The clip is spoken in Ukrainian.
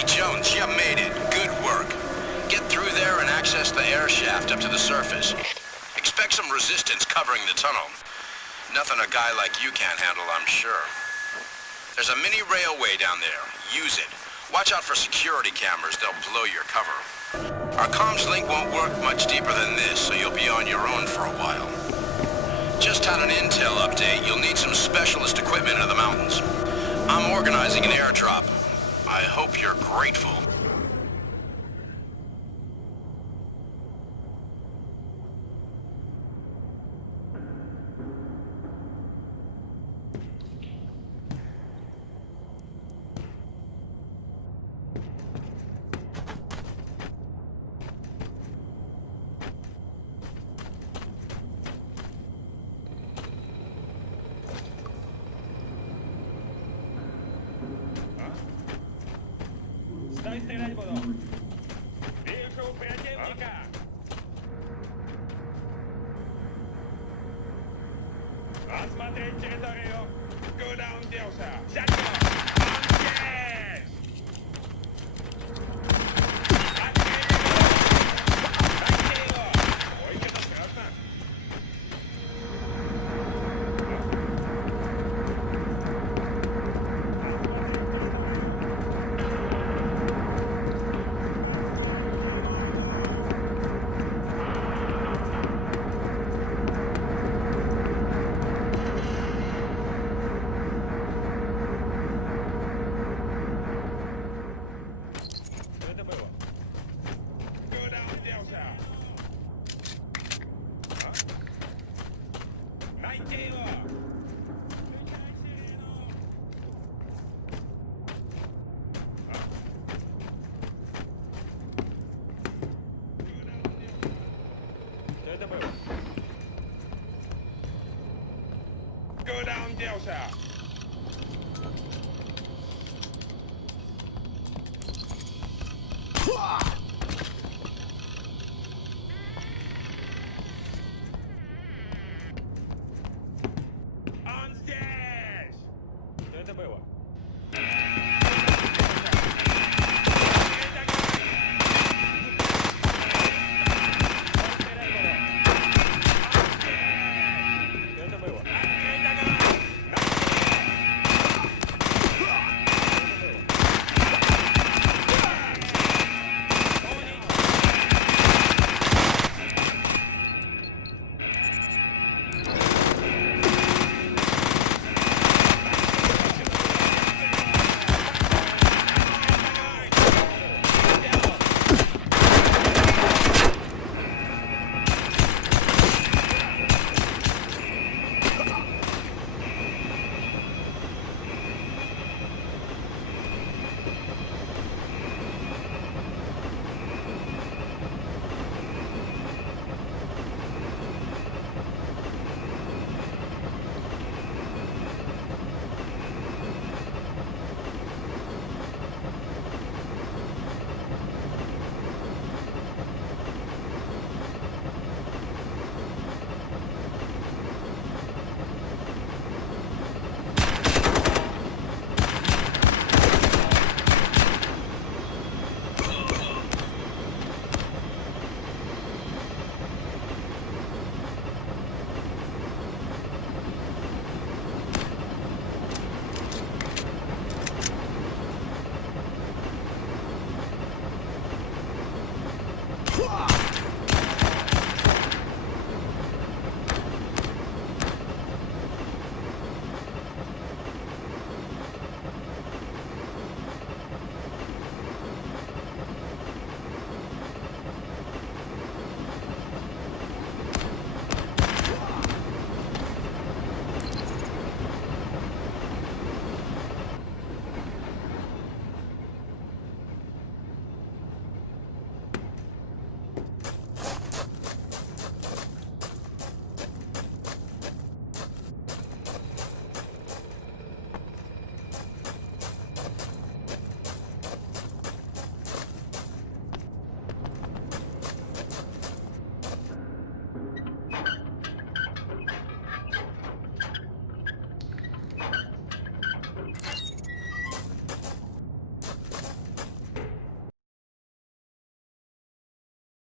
Hey, Jones, you made it. Good work. Get through there and access the air shaft up to the surface. Expect some resistance covering the tunnel. Nothing a guy like you can't handle, I'm sure. There's a mini railway down there. Use it. Watch out for security cameras. They'll blow your cover. Our comms link won't work much deeper than this, so you'll be on your own for a while. Just had an intel update. You'll need some specialist equipment in the mountains. I'm organizing an airdrop. I hope you're grateful. Стой, стрелять буду. Вижу противника. Осмотреть территорию. Куда он делся? Взять его! Он здесь! Отстрелить его! Найти его! Ой, что-то страшно. Что это было? Куда он делся? А? Найти его! Включай сирену! А? Куда он делся? Что это было? Куда он делся? Он здесь! Что это было?